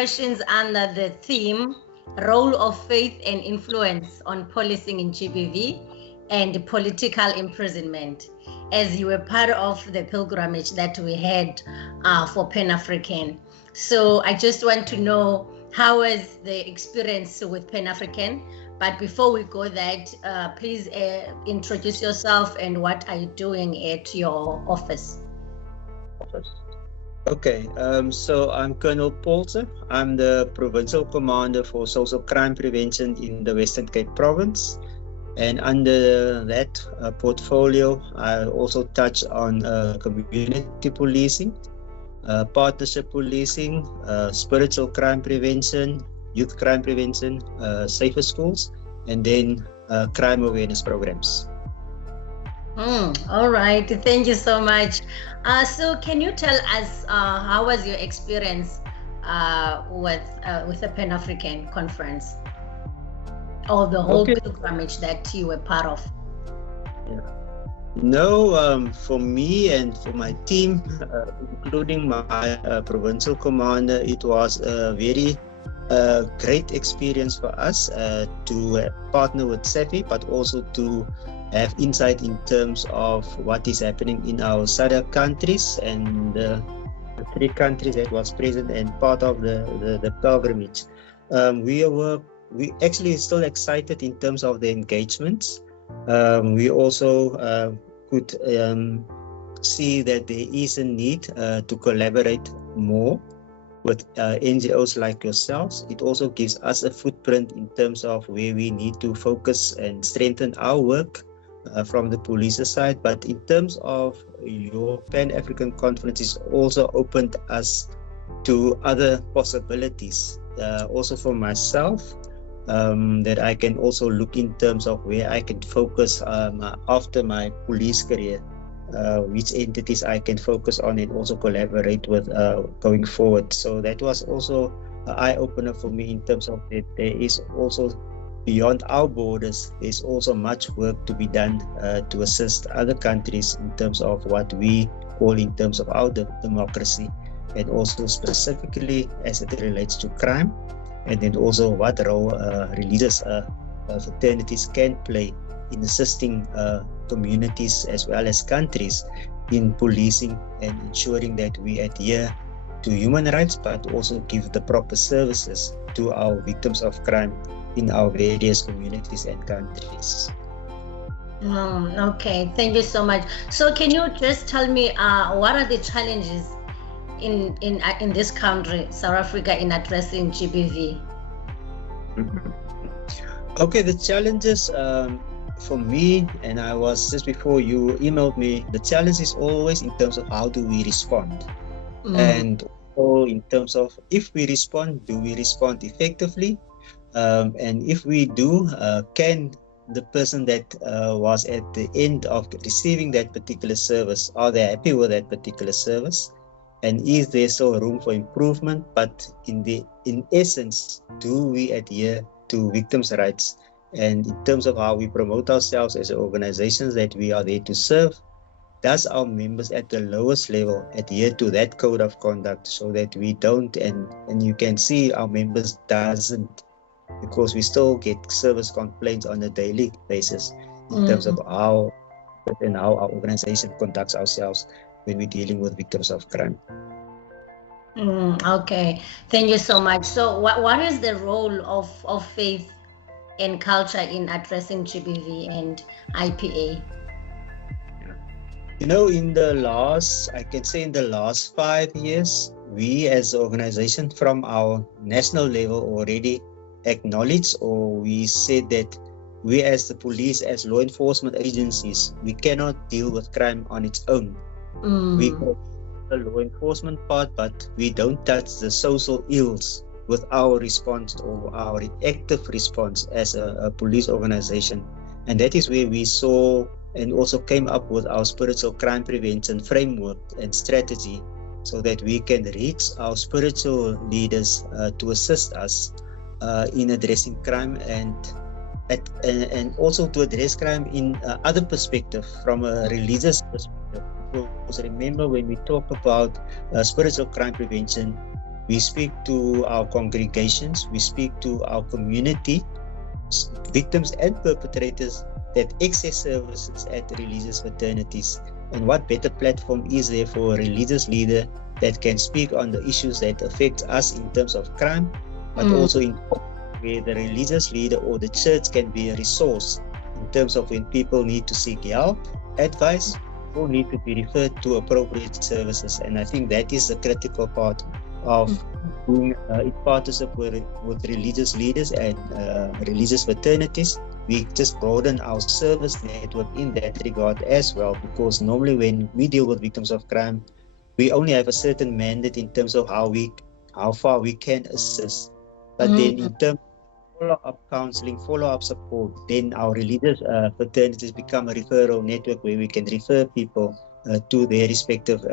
questions under the theme, Role of Faith and Influence on Policing in GBV and Political Imprisonment, as you were part of the pilgrimage that we had for Pan-African. So I just want to know, how was the experience with Pan-African? But before we go that, please introduce yourself and what are you doing at your office? Okay, so I'm Colonel Paulse. I'm the Provincial Commander for Social Crime Prevention in the Western Cape Province. And under that portfolio, I also touch on community policing, partnership policing, spiritual crime prevention, youth crime prevention, safer schools, and then crime awareness programs. All right, thank you so much. So can you tell us how was your experience with the Pan-African conference, or the whole pilgrimage that you were part of? Yeah. No, for me and for my team, including my provincial commander, it was a very great experience for us to partner with SAFFI, but also to have insight in terms of what is happening in our SADC countries and the 3 countries that was present and part of the pilgrimage. We actually still excited in terms of the engagements. We also could see that there is a need to collaborate more with NGOs like yourselves. It also gives us a footprint in terms of where we need to focus and strengthen our work from the police side. But in terms of your Pan-African conference, it's also opened us to other possibilities. Also for myself, that I can also look in terms of where I can focus after my police career, which entities I can focus on and also collaborate with going forward. So that was also an eye-opener for me in terms of that there is also beyond our borders, there's also much work to be done to assist other countries in terms of what we call in terms of our democracy, and also specifically as it relates to crime, and then also what role religious fraternities can play in assisting communities as well as countries in policing and ensuring that we adhere to human rights, but also give the proper services to our victims of crime in our various communities and countries. Okay, thank you so much. So can you just tell me what are the challenges in this country, South Africa, in addressing GBV? Okay, the challenges for me, and I was just before you emailed me, the challenge is always in terms of how do we respond, and also in terms of if we respond, do we respond effectively? And if we do, can the person that was at the end of receiving that particular service, are they happy with that particular service? And is there still room for improvement? But in essence, do we adhere to victims' rights? And in terms of how we promote ourselves as organizations that we are there to serve, does our members at the lowest level adhere to that code of conduct so that we don't, and you can see our members doesn't, because we still get service complaints on a daily basis in terms of how our organization conducts ourselves when we're dealing with victims of crime. Okay, thank you so much. So what is the role of faith and culture in addressing GBV and IPA? You know, in the last 5 years, we as an organization from our national level already acknowledged, or we said that we as the police, as law enforcement agencies, we cannot deal with crime on its own. We can the law enforcement part, but we don't touch the social ills with our response or our active response as a police organization. And that is where we saw and also came up with our spiritual crime prevention framework and strategy, so that we can reach our spiritual leaders to assist us in addressing crime and also to address crime in other perspective, from a religious perspective. Because remember, when we talk about spiritual crime prevention, we speak to our congregations, we speak to our community, victims and perpetrators that access services at religious fraternities. And what better platform is there for a religious leader that can speak on the issues that affect us in terms of crime, but also in where the religious leader or the church can be a resource in terms of when people need to seek help, advice, or need to be referred to appropriate services. And I think that is a critical part of being in partnership with religious leaders and religious fraternities. We just broaden our service network in that regard as well, because normally when we deal with victims of crime, we only have a certain mandate in terms of how far we can assist. But then in terms of follow-up counseling, follow-up support, then our religious fraternities become a referral network where we can refer people to their respective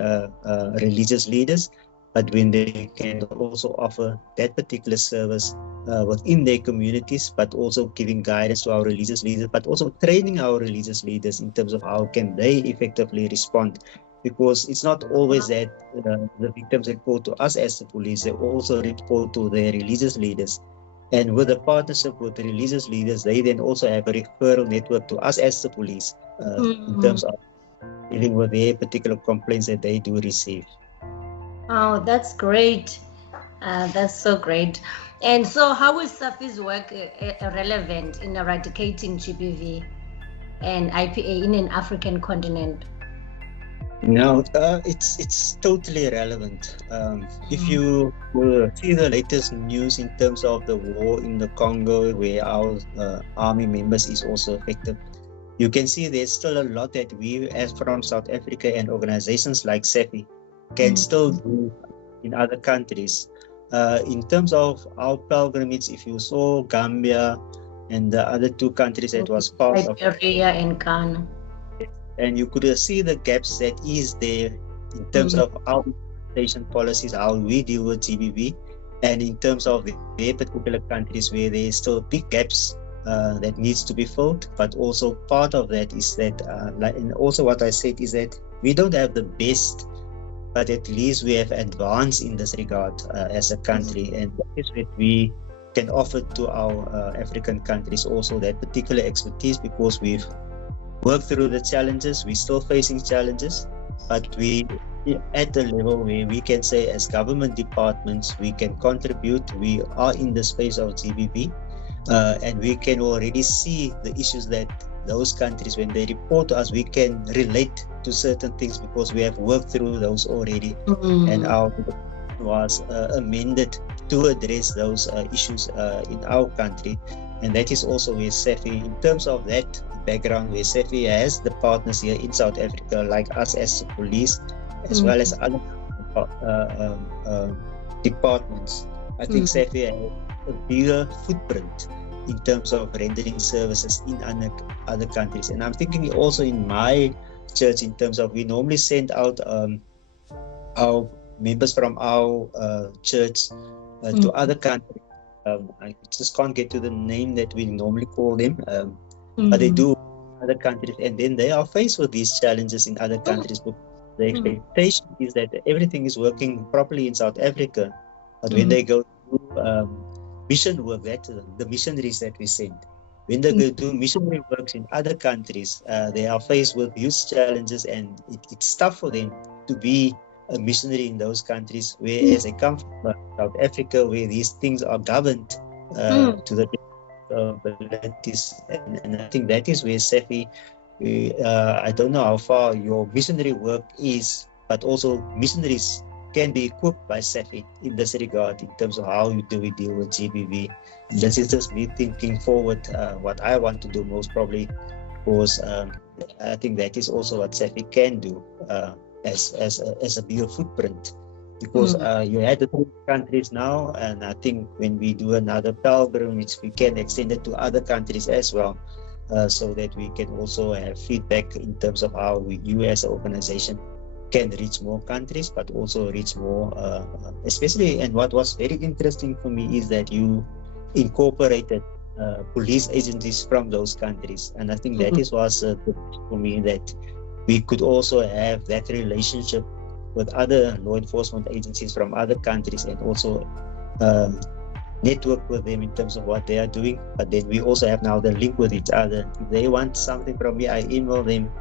religious leaders. But when they can also offer that particular service within their communities, but also giving guidance to our religious leaders, but also training our religious leaders in terms of how can they effectively respond. Because it's not always that the victims report to us as the police, they also report to their religious leaders. And with a partnership with the religious leaders, they then also have a referral network to us as the police in terms of dealing with their particular complaints that they do receive. Oh, that's great. That's so great. And so how is SAFFI's work relevant in eradicating GBV and IPA in an African continent? No, it's totally relevant. If you see the latest news in terms of the war in the Congo, where our army members is also affected, you can see there's still a lot that we, as from South Africa and organizations like SAFFI, can still do in other countries. In terms of our pilgrimage, if you saw Gambia and the other two countries that was part of Liberia and Ghana, and you could see the gaps that is there in terms of our implementation policies, how we deal with GBV, and in terms of their particular countries where there's still big gaps that needs to be filled. But also part of that is that, and also what I said is that we don't have the best, but at least we have advanced in this regard as a country, and that is what we can offer to our African countries also, that particular expertise, because we've worked through the challenges. We're still facing challenges, but we at the level where we can say as government departments we can contribute. We are in the space of GBV, and we can already see the issues that those countries, when they report to us, we can relate to certain things because we have worked through those already, and our was amended to address those issues in our country. And that is also where SAFFI, in terms of that background, where SAFFI has the partners here in South Africa, like us as the police, as well as other departments. I think SAFFI has a bigger footprint in terms of rendering services in other countries. And I'm thinking also in my church, in terms of we normally send out our members from our church to other countries. I just can't get to the name that we normally call them, but they do other countries, and then they are faced with these challenges in other countries. But the expectation is that everything is working properly in South Africa, but when they go to mission work, that the missionaries that we send, when they go do missionary works in other countries, they are faced with huge challenges, and it's tough for them to be a missionary in those countries, whereas they come from South Africa, where these things are governed to the abilities. And I think that is where SAFFI, I don't know how far your missionary work is, but also missionaries can be equipped by SAFFI in this regard, in terms of how do we deal with GBV. And this is just me thinking forward what I want to do most probably, because I think that is also what SAFFI can do as a bigger footprint, because you had the 3 countries now, and I think when we do another pilgrimage, we can extend it to other countries as well, so that we can also have feedback in terms of how you as an organization can reach more countries, but also reach more, especially. And what was very interesting for me is that you incorporated police agencies from those countries, and I think that is was for me, that we could also have that relationship with other law enforcement agencies from other countries and also network with them in terms of what they are doing. But then we also have now the link with each other. If they want something from me, I email them.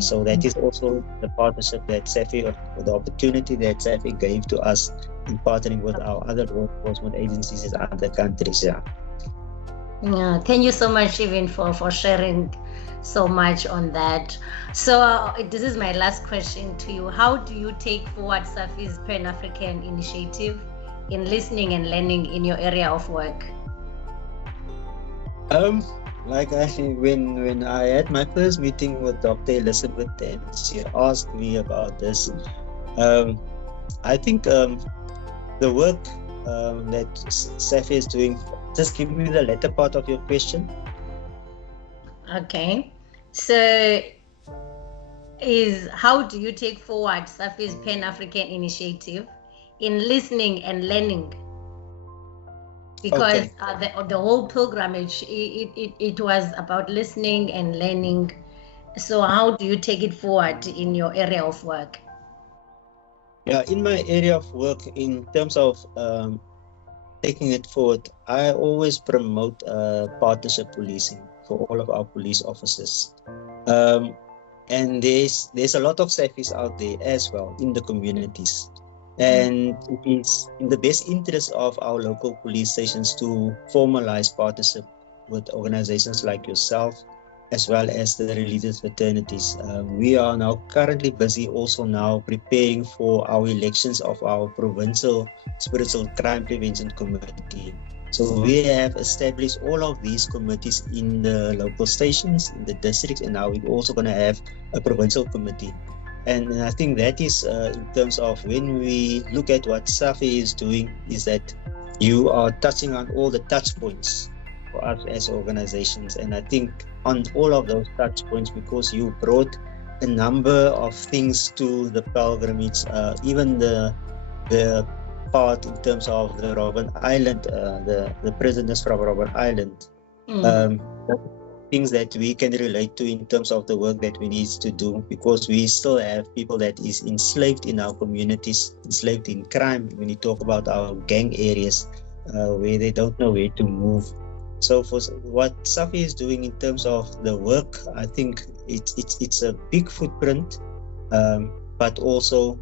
So that is also the partnership that SAFFI, or the opportunity that SAFFI gave to us in partnering with our other law enforcement agencies in other countries. Yeah, thank you so much, even for sharing so much on that. So this is my last question to you. How do you take forward SAFFI's Pan-African initiative in listening and learning in your area of work? Like when I had my first meeting with Dr. Elizabeth, and she asked me about this, I think the work that SAFFI is doing. Just give me the latter part of your question. Okay, so how do you take forward SAFFI's Pan-African initiative in listening and learning? Because the whole pilgrimage, it was about listening and learning. So how do you take it forward in your area of work? Yeah, in my area of work, in terms of taking it forward, I always promote partnership policing for all of our police officers. And there's a lot of SAFFIs out there as well in the communities. And it is in the best interest of our local police stations to formalize partnership with organizations like yourself, as well as the religious fraternities. We are now currently busy also now preparing for our elections of our Provincial Spiritual Crime Prevention Committee. So we have established all of these committees in the local stations, in the districts, and now we're also going to have a provincial committee. And I think that is in terms of when we look at what SAFFI is doing, is that you are touching on all the touch points for us as organizations. And I think on all of those touch points, because you brought a number of things to the pilgrimage, even the part in terms of the Robben Island, the prisoners from Robben Island, things that we can relate to in terms of the work that we need to do, because we still have people that is enslaved in our communities, enslaved in crime. When you talk about our gang areas where they don't know where to move. So for what SAFFI is doing in terms of the work, I think it's a big footprint, but also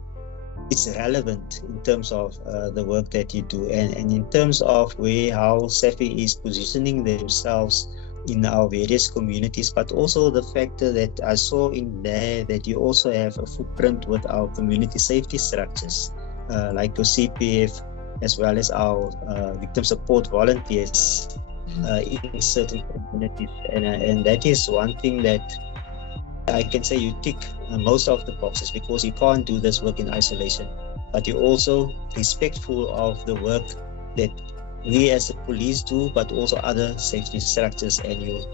it's relevant in terms of the work that you do, and in terms of how SAFFI is positioning themselves in our various communities, but also the factor that I saw in there that you also have a footprint with our community safety structures, like your CPF, as well as our victim support volunteers in certain communities, and that is one thing that I can say you tick most of the boxes, because you can't do this work in isolation, but you're also respectful of the work that we as the police do, but also other safety structures, and you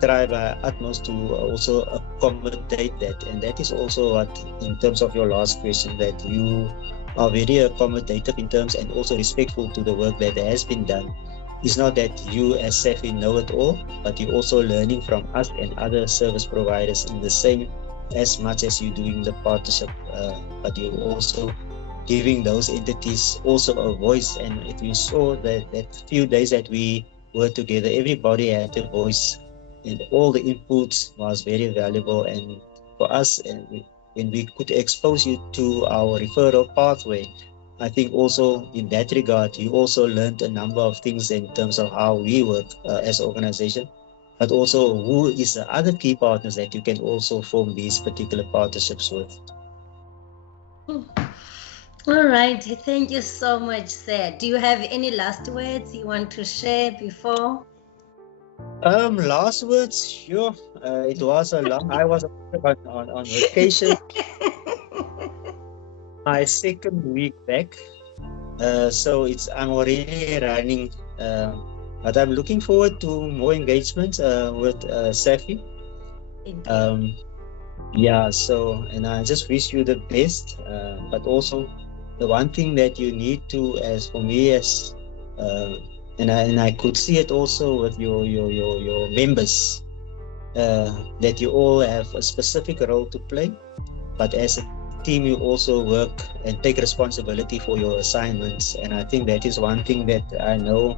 try by utmost to also accommodate that. And that is also what, in terms of your last question, that you are very accommodative in terms and also respectful to the work that has been done. It's not that you as SAFFI know it all, but you're also learning from us and other service providers in the same, as much as you're doing the partnership, but you're also giving those entities also a voice. And if you saw that few days that we were together, everybody had a voice, and all the inputs was very valuable. And for us, and when we could expose you to our referral pathway, I think also in that regard, you also learned a number of things in terms of how we work as an organization, but also who is the other key partners that you can also form these particular partnerships with. All right, thank you so much, sir. Do you have any last words you want to share before? Last words, sure. It was a long. I was on vacation. My second week back, so I'm already running. But I'm looking forward to more engagements with SAFFI. Yeah. So, and I just wish you the best. But also, the one thing that you need to, as for me, as and I could see it also with your members, that you all have a specific role to play, but as a team, you also work and take responsibility for your assignments. And I think that is one thing that I know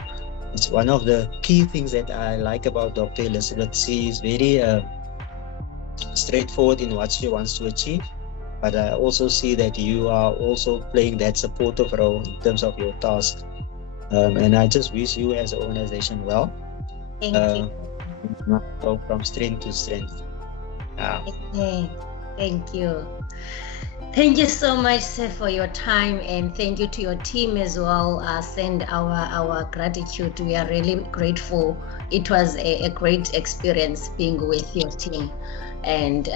it's one of the key things that I like about Dr. Elizabeth. She is very straightforward in what she wants to achieve. But I also see that you are also playing that supportive role in terms of your task. And I just wish you as an organization well. Thank you. Go from strength to strength. Okay. Thank you. Thank you so much, sir, for your time, and thank you to your team as well. Send our gratitude. We are really grateful. It was a great experience being with your team, and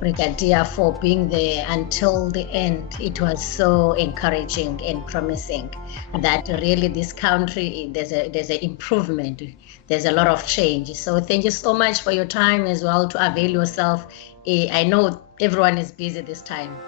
Brigadier for being there until the end. It was so encouraging and promising that really this country, there's an improvement. There's a lot of change. So thank you so much for your time as well to avail yourself. I know everyone is busy this time.